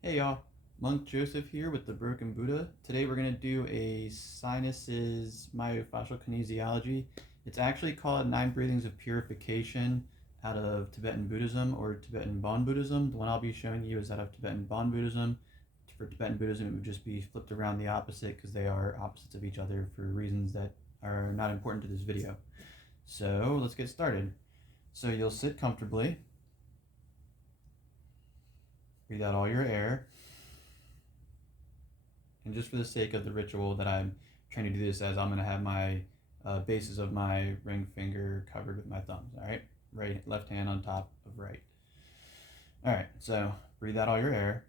Hey y'all, Monk Joseph here with the Broken Buddha. Today we're going to do a sinuses myofascial kinesiology. It's actually called 9 Breathings of Purification out of Tibetan Buddhism or Tibetan Bon Buddhism. The one I'll be showing you is out of Tibetan Bon Buddhism. For Tibetan Buddhism, it would just be flipped around the opposite because they are opposites of each other for reasons that are not important to this video. So let's get started. So you'll sit comfortably, breathe out all your air. And just for the sake of the ritual that I'm trying to do this as, I'm going to have my bases of my ring finger covered with my thumbs. All right, left hand on top of right. All right, so breathe out all your air.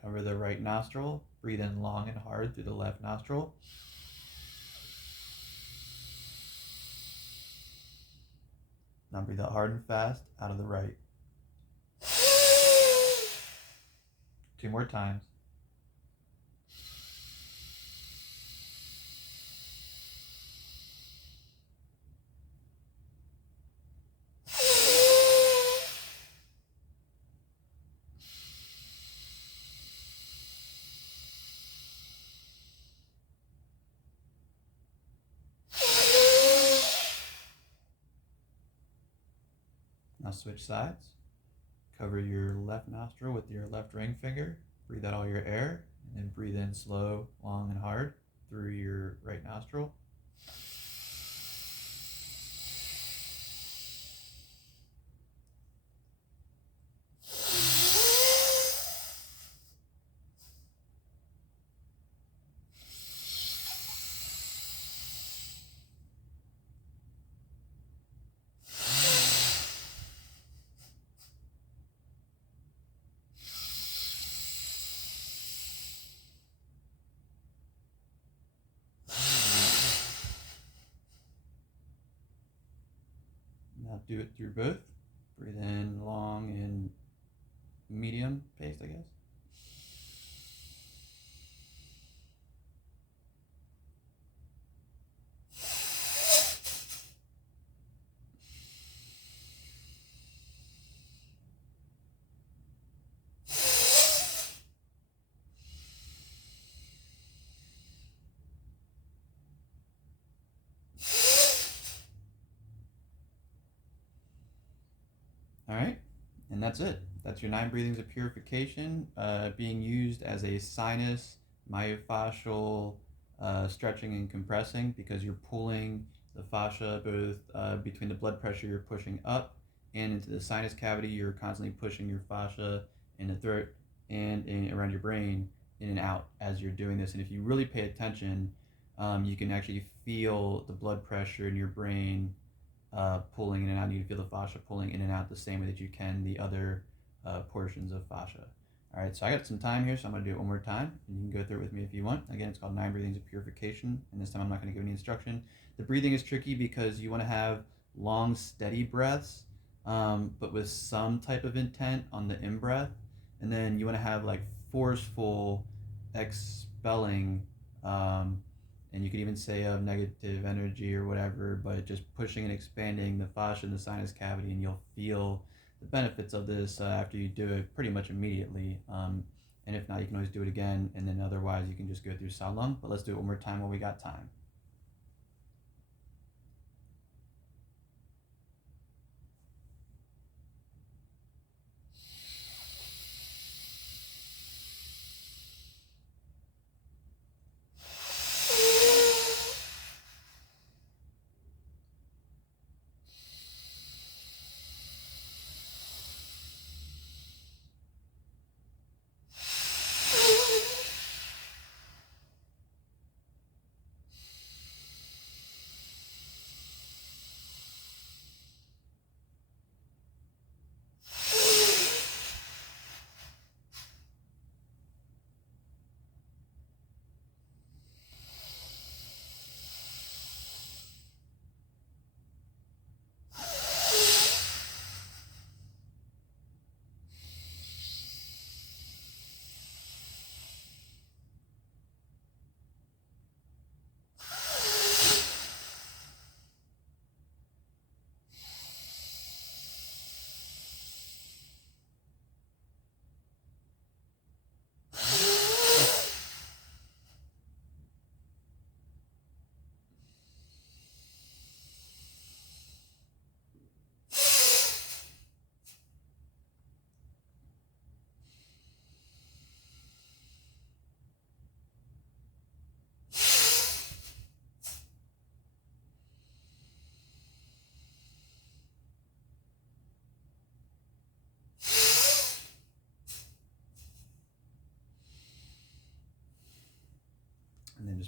Cover the right nostril. Breathe in long and hard through the left nostril. Now breathe out hard and fast out of the right. 2 more times. Now switch sides. Cover your left nostril with your left ring finger. Breathe out all your air, and then breathe in slow, long, and hard through your right nostril. Now do it through both. Breathe in long and medium pace, I guess. All right, and that's it. That's your 9 breathings of purification being used as a sinus myofascial stretching and compressing, because you're pulling the fascia both between the blood pressure you're pushing up and into the sinus cavity. You're constantly pushing your fascia in the throat and around your brain in and out as you're doing this. And if you really pay attention, you can actually feel the blood pressure in your brain pulling in and out. You can feel the fascia pulling in and out the same way that you can the other portions of fascia. All right, so I got some time here, so I'm going to do it one more time, and you can go through it with me if you want. Again, it's called 9 Breathings of Purification, and this time I'm not going to give any instruction. The breathing is tricky because you want to have long, steady breaths, but with some type of intent on the in-breath, and then you want to have like forceful expelling, and you could even say of negative energy or whatever, but just pushing and expanding the fascia in the sinus cavity, and you'll feel the benefits of this after you do it pretty much immediately. And if not, you can always do it again, and then otherwise you can just go through Sa Lung. But let's do it one more time while we got time.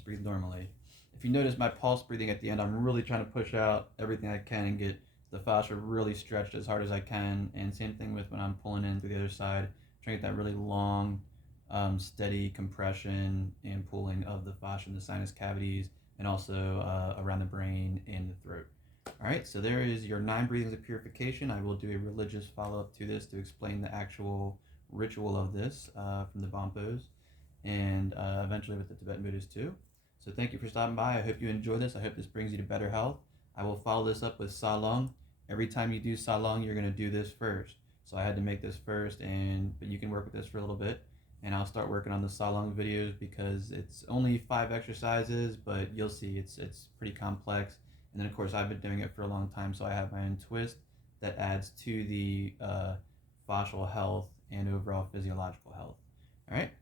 just breathe normally. If you notice my pulse breathing at the end, I'm really trying to push out everything I can and get the fascia really stretched as hard as I can. And same thing with when I'm pulling in through the other side, trying to get that really long, steady compression and pulling of the fascia in the sinus cavities and also around the brain and the throat. All right, so there is your 9 breathings of purification. I will do a religious follow-up to this to explain the actual ritual of this from the Bonpos and eventually with the Tibetan Buddhists too. So thank you for stopping by. I hope you enjoy this. I hope this brings you to better health. I will follow this up with Salong. Every time you do Salong, you're going to do this first. So I had to make this first, but you can work with this for a little bit. And I'll start working on the Salong videos because it's only 5 exercises, but you'll see it's pretty complex. And then of course I've been doing it for a long time, so I have my own twist that adds to the fascial health and overall physiological health. All right.